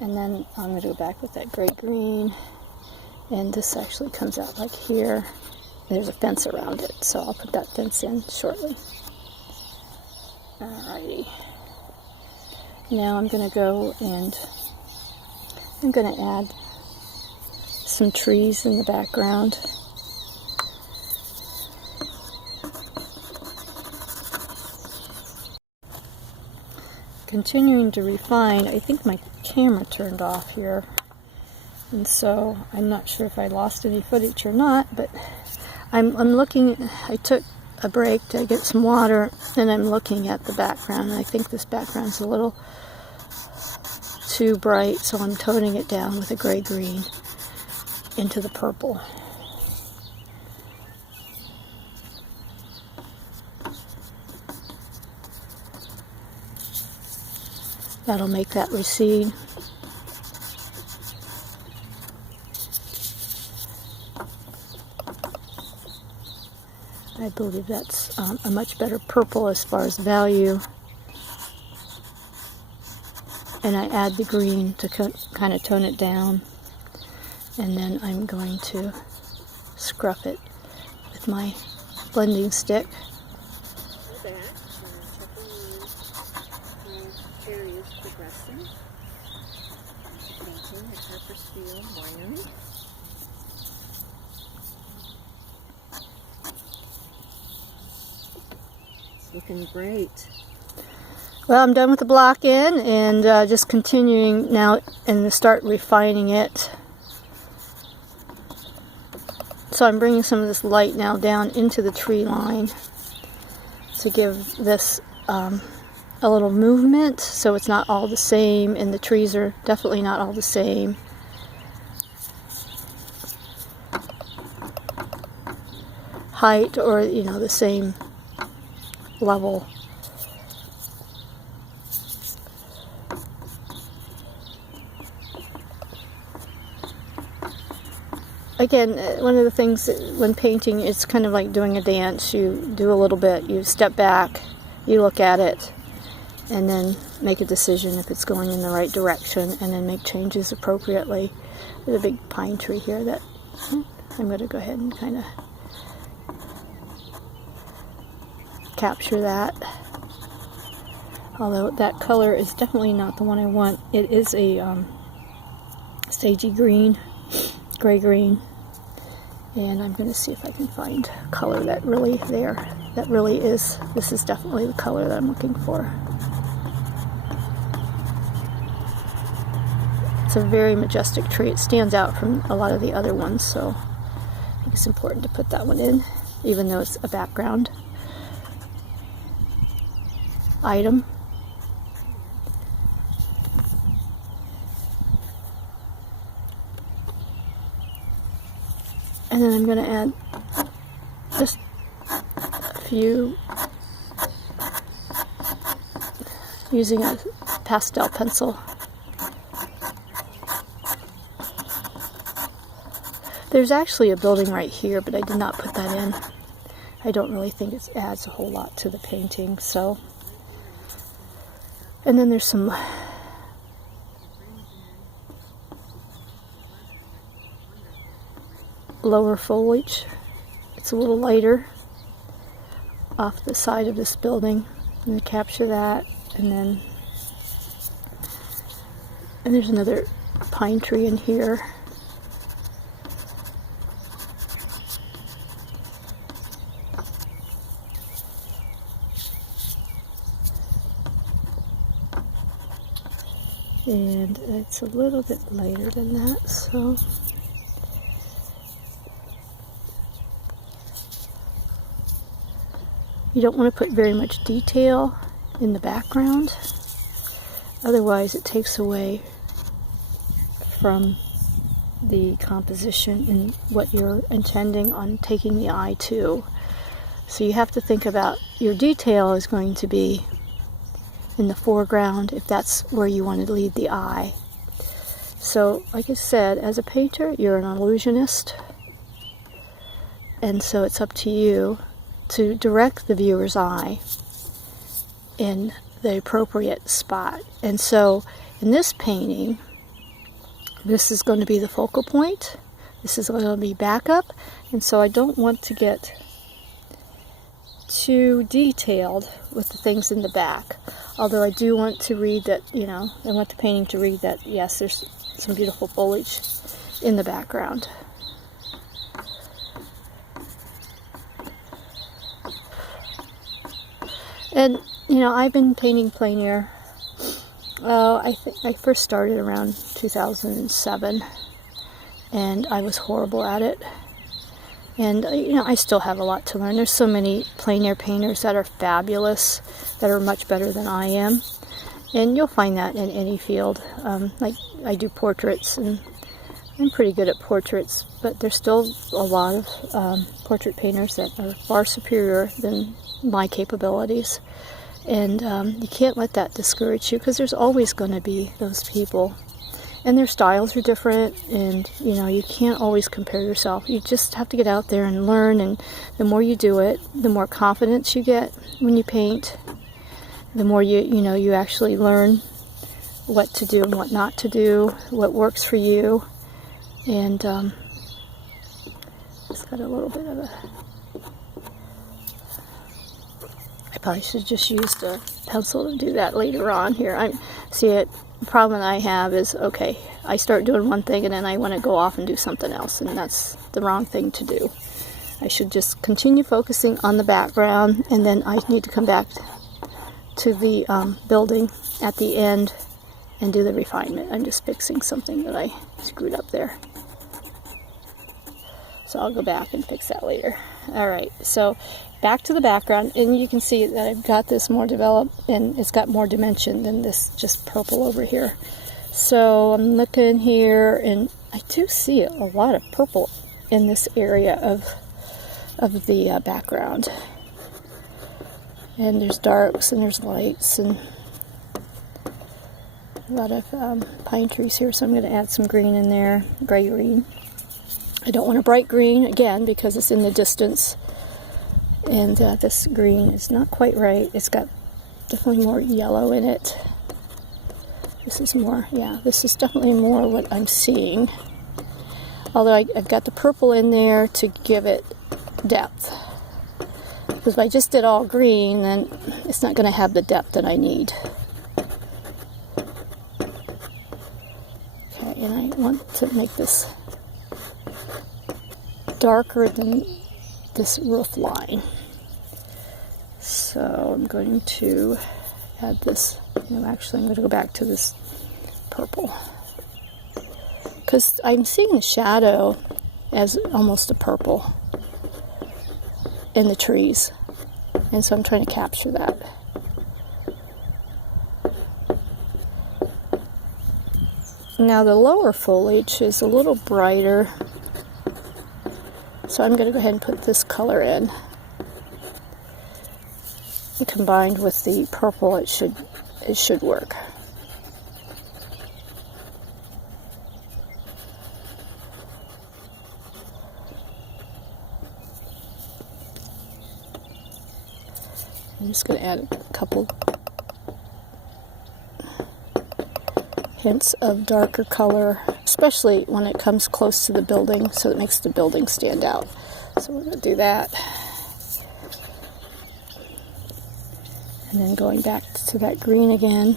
And then I'm going to go back with that gray-green. And this actually comes out like here. There's a fence around it, so I'll put that fence in shortly. Alrighty. Now I'm going to go and I'm going to add some trees in the background. Continuing to refine, I think my camera turned off here, and so I'm not sure if I lost any footage or not, but I'm looking, I took a break to get some water, and I'm looking at the background, and I think this background's a little too bright, so I'm toning it down with a gray-green into the purple. That'll make that recede. I believe that's a much better purple as far as value. And I add the green to kind of tone it down. And then I'm going to scruff it with my blending stick. We're back and checking on how Terri is progressing. Painting at Harpersville Winery. Looking great. Well, I'm done with the block in, and just continuing now and start refining it. So I'm bringing some of this light now down into the tree line to give this a little movement, so it's not all the same, and the trees are definitely not all the same. Height, or the same level. Again, one of the things when painting, it's kind of like doing a dance. You do a little bit, you step back, you look at it, and then make a decision if it's going in the right direction, and then make changes appropriately. There's a big pine tree here that I'm going to go ahead and kind of capture that. Although that color is definitely not the one I want. It is a sagey green, gray green, and I'm going to see if I can find a color that really is. This is definitely the color that I'm looking for. It's a very majestic tree. It stands out from a lot of the other ones, so I think it's important to put that one in, even though it's a background item. And then I'm going to add just a few, using a pastel pencil. There's actually a building right here, but I did not put that in. I don't really think it adds a whole lot to the painting, so. And then there's some lower foliage. It's a little lighter off the side of this building. I'm going to capture that, and there's another pine tree in here. And it's a little bit lighter than that, so you don't want to put very much detail in the background, otherwise it takes away from the composition and what you're intending on taking the eye to. So you have to think about your detail is going to be in the foreground if that's where you want to lead the eye. So like I said, as a painter, you're an illusionist, and so it's up to you to direct the viewer's eye in the appropriate spot. And so in this painting, this is going to be the focal point, this is going to be backup, and so I don't want to get too detailed with the things in the back. Although I do want to read that, you know, I want the painting to read that, yes, there's some beautiful foliage in the background. And, you know, I've been painting plein air. I think I first started around 2007, and I was horrible at it. And, you know, I still have a lot to learn. There's so many plein air painters that are fabulous, that are much better than I am. And you'll find that in any field. Like, I do portraits, and I'm pretty good at portraits, but there's still a lot of portrait painters that are far superior than my capabilities. And you can't let that discourage you, because there's always going to be those people. And their styles are different, and, you know, you can't always compare yourself. You just have to get out there and learn, and the more you do it, the more confidence you get when you paint. The more you actually learn what to do and what not to do, what works for you. And it's got a little bit of a... I probably should have just used a pencil to do that later on here. The problem that I have is, okay, I start doing one thing and then I want to go off and do something else, and that's the wrong thing to do. I should just continue focusing on the background, and then I need to come back to the building at the end and do the refinement. I'm just fixing something that I screwed up there. So I'll go back and fix that later. Alright, so back to the background, and you can see that I've got this more developed, and it's got more dimension than this just purple over here. So I'm looking here, and I do see a lot of purple in this area of the background. And there's darks and there's lights and a lot of pine trees here, so I'm going to add some green in there, gray green. I don't want a bright green, again, because it's in the distance. And this green is not quite right. It's got definitely more yellow in it. This is more, yeah, this is definitely more what I'm seeing. Although I've got the purple in there to give it depth. Because if I just did all green, then it's not going to have the depth that I need. Okay, and I want to make this darker than this roof line. So I'm going to add this, actually I'm going to go back to this purple. because I'm seeing the shadow as almost a purple in the trees, and so I'm trying to capture that. Now the lower foliage is a little brighter, so I'm going to go ahead and put this color in. And combined with the purple, it should work. I'm just going to add a couple hints of darker color, especially when it comes close to the building, so it makes the building stand out. So we're going to do that. And then going back to that green again.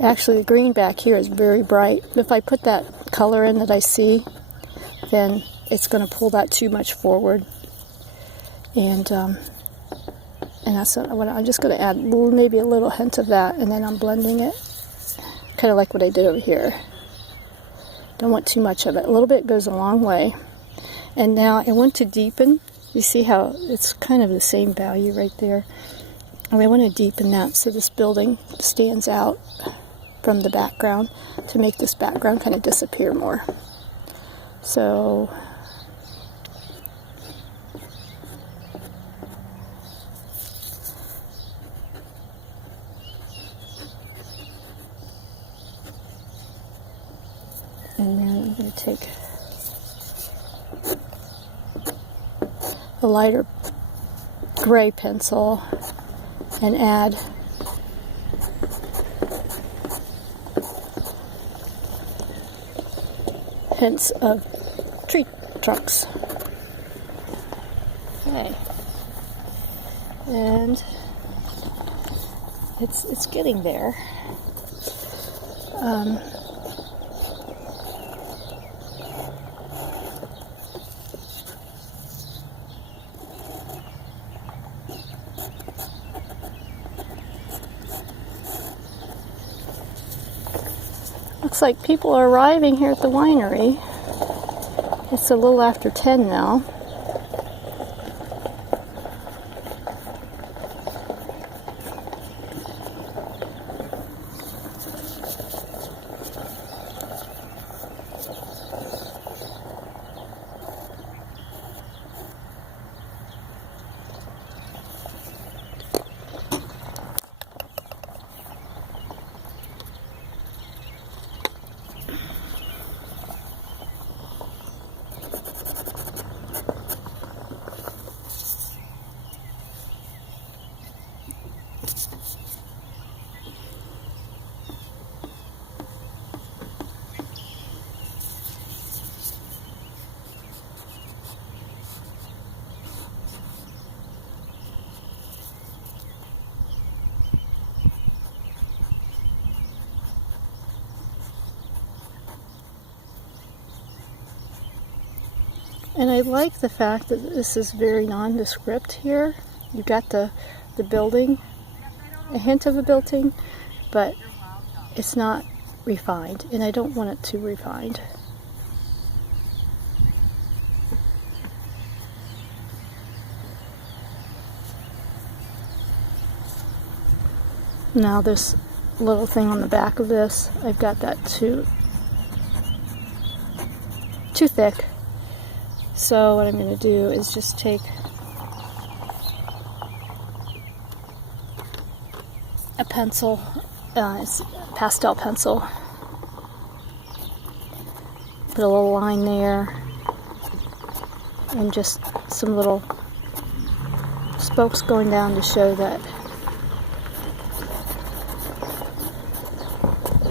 Actually, the green back here is very bright. If I put that color in that I see, then it's going to pull that too much forward. And that's what I'm just going to add maybe a little hint of that, and then I'm blending it, kind of like what I did over here. Don't want too much of it. A little bit goes a long way. And now I want to deepen. You see how it's kind of the same value right there. And I want to deepen that so this building stands out from the background to make this background kind of disappear more. So and then I'm going to take a lighter gray pencil and add hints of tree trunks. Okay. And it's getting there. Looks like people are arriving here at the winery. It's a little after 10 now. And I like the fact that this is very nondescript here. You got the building, a hint of a building, but it's not refined, and I don't want it too refined. Now this little thing on the back of this, I've got that too thick. So what I'm going to do is just take a pencil, it's a pastel pencil, put a little line there, and just some little spokes going down to show that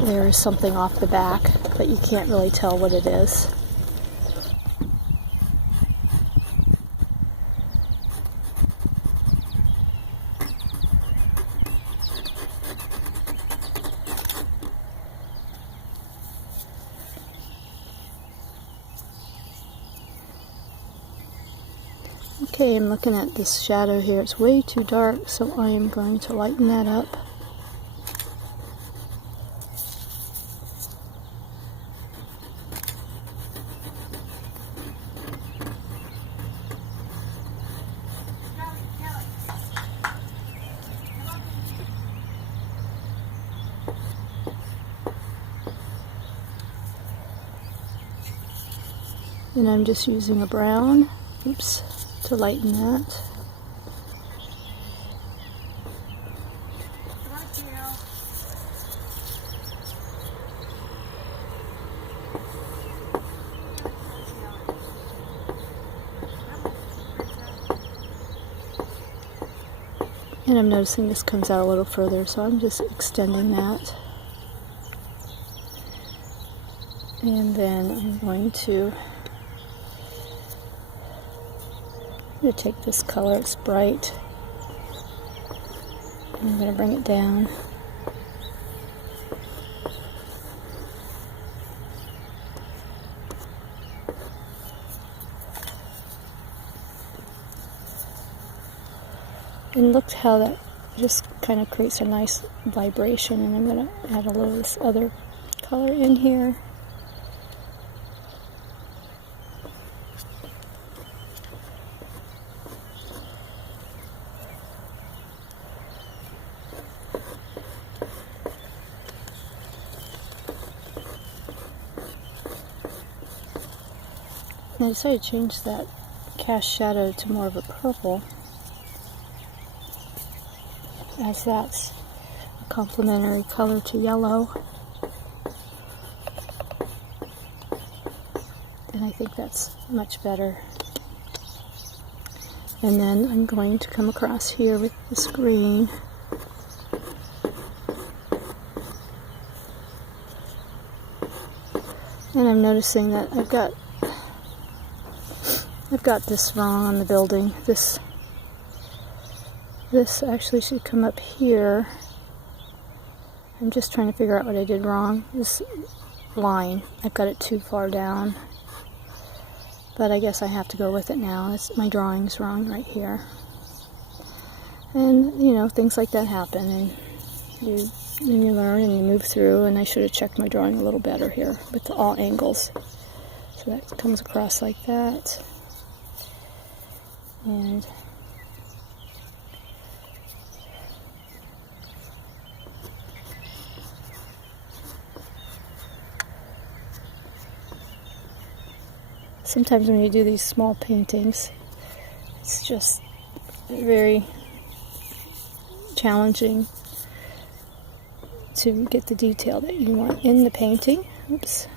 there is something off the back, but you can't really tell what it is. Okay, I'm looking at this shadow here. It's way too dark, so I am going to lighten that up. And I'm just using a brown, to lighten that. And I'm noticing this comes out a little further, so I'm just extending that. And then I'm going to take this color, it's bright, and I'm going to bring it down. And look how that just kind of creates a nice vibration, and I'm going to add a little of this other color in here. And I decided to change that cast shadow to more of a purple, as that's a complementary color to yellow. And I think that's much better. And then I'm going to come across here with this green. And I'm noticing that I've got this wrong on the building. This actually should come up here. I'm just trying to figure out what I did wrong. This line, I've got it too far down. But I guess I have to go with it now. My drawing's wrong right here. And, you know, things like that happen. And you learn and you move through. And I should have checked my drawing a little better here with all angles. So that comes across like that. And sometimes when you do these small paintings, it's just very challenging to get the detail that you want in the painting. Oops.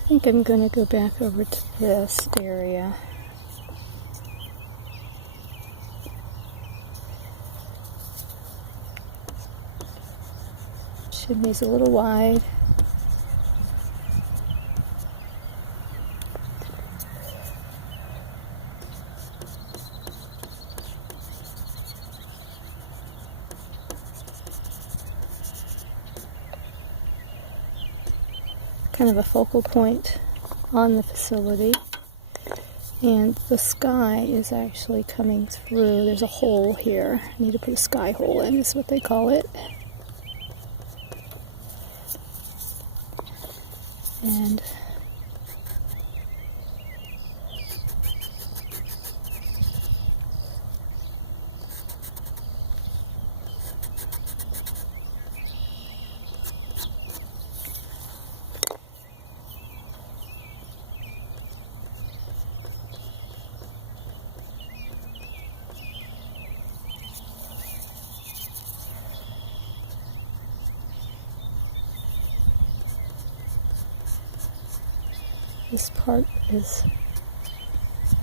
I think I'm going to go back over to this area. Chimney's a little wide. Kind of a focal point on the facility, and the sky is actually coming through. There's a hole here. I need to put a sky hole in, is what they call it. And This part is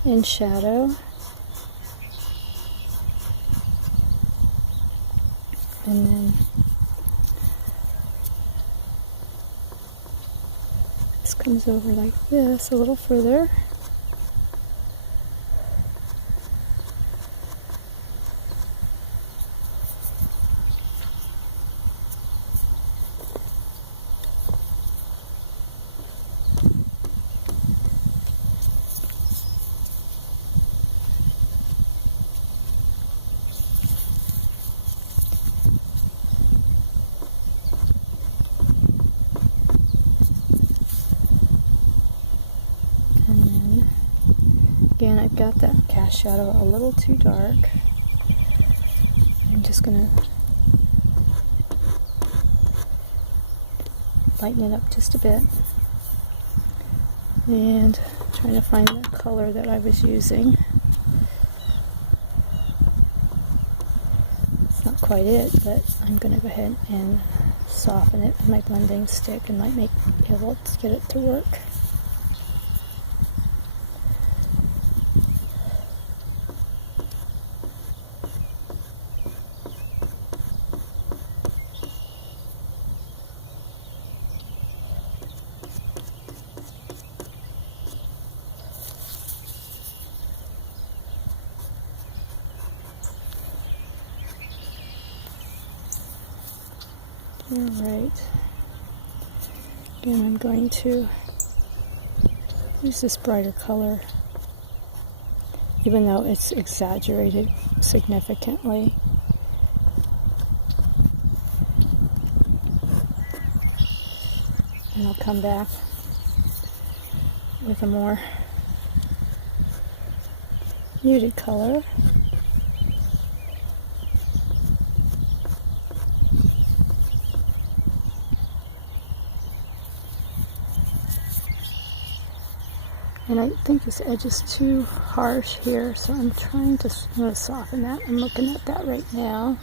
in shadow. And then this comes over like this a little further. Again, I've got that cast shadow a little too dark. I'm just going to lighten it up just a bit. And trying to find the color that I was using. It's not quite it, but I'm going to go ahead and soften it with my blending stick and might be able to get it to work. Alright, again I'm going to use this brighter color, even though it's exaggerated significantly. And I'll come back with a more muted color. And I think this edge is too harsh here, so I'm trying to soften that. I'm looking at that right now.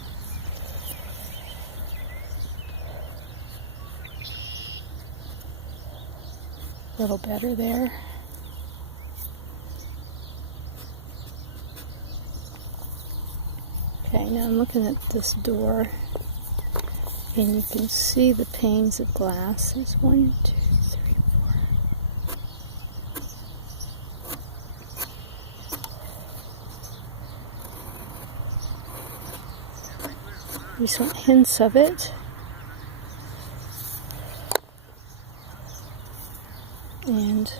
A little better there. Okay, now I'm looking at this door, and you can see the panes of glass. There's 1, 2, 3, 4. We just want hints of it. And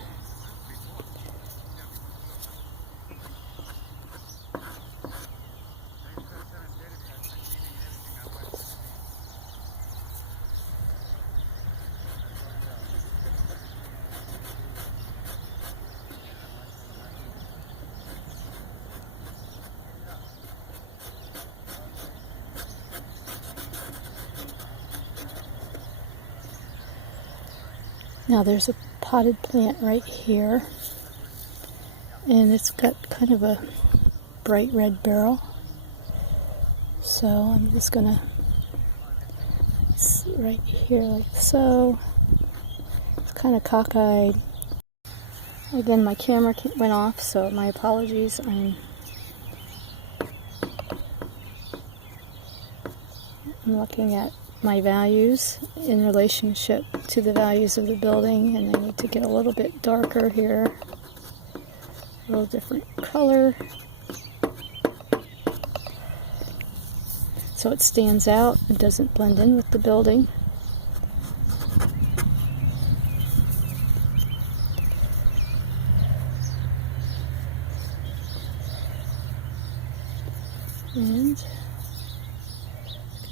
now there's a potted plant right here, and it's got kind of a bright red barrel. So I'm just gonna sit right here like so. It's kind of cockeyed. Again, my camera went off, so my apologies. I'm looking at my values in relationship to the values of the building, and I need to get a little bit darker here, a little different color, so it stands out. It doesn't blend in with the building. And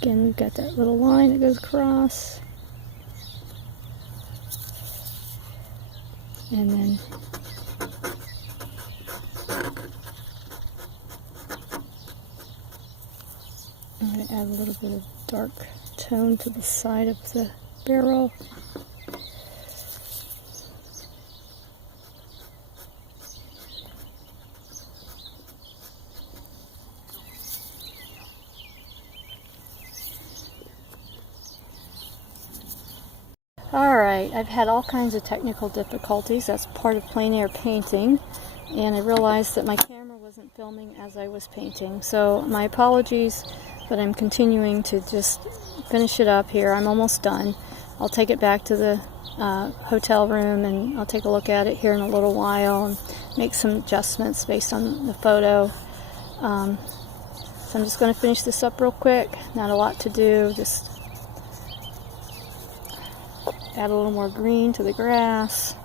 again, we've got that little line that goes across. And then I'm going to add a little bit of dark tone to the side of the barrel. Alright, I've had all kinds of technical difficulties. That's part of plein air painting. And I realized that my camera wasn't filming as I was painting. So my apologies, but I'm continuing to just finish it up here. I'm almost done. I'll take it back to the hotel room and I'll take a look at it here in a little while and make some adjustments based on the photo. So I'm just going to finish this up real quick. Not a lot to do, just add a little more green to the grass.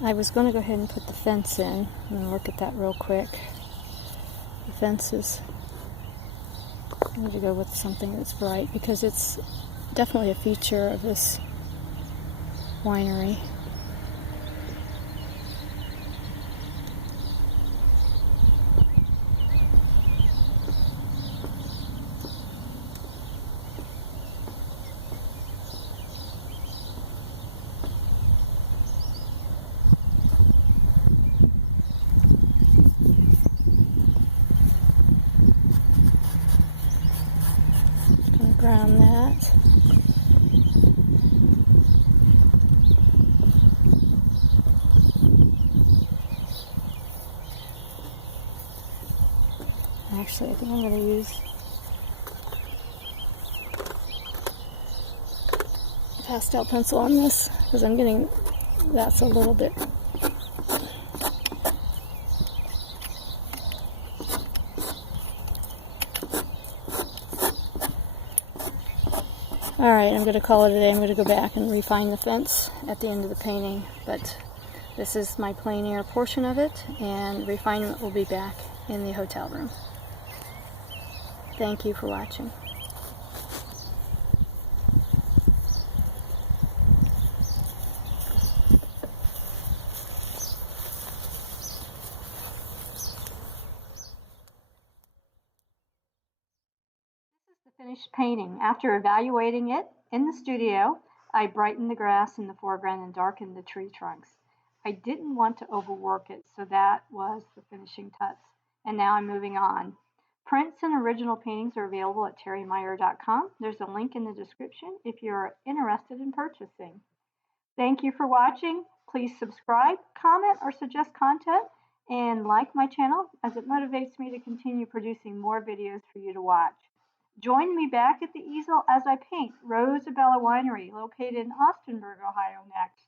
I was going to go ahead and put the fence in. I'm going to look at that real quick. The fence is, I need to go with something that's bright because it's definitely a feature of this winery. Ground that. Actually, I think I'm going to use pastel pencil on this because I'm getting that's a little bit. Alright, I'm going to call it a day. I'm going to go back and refine the fence at the end of the painting, but this is my plein air portion of it, and refinement will be back in the hotel room. Thank you for watching. Finished painting. After evaluating it in the studio, I brightened the grass in the foreground and darkened the tree trunks. I didn't want to overwork it, so that was the finishing touch. And now I'm moving on. Prints and original paintings are available at terrimeyer.com. There's a link in the description if you're interested in purchasing. Thank you for watching. Please subscribe, comment, or suggest content, and like my channel as it motivates me to continue producing more videos for you to watch. Join me back at the easel as I paint Rosabella Winery, located in Austinburg, Ohio, next.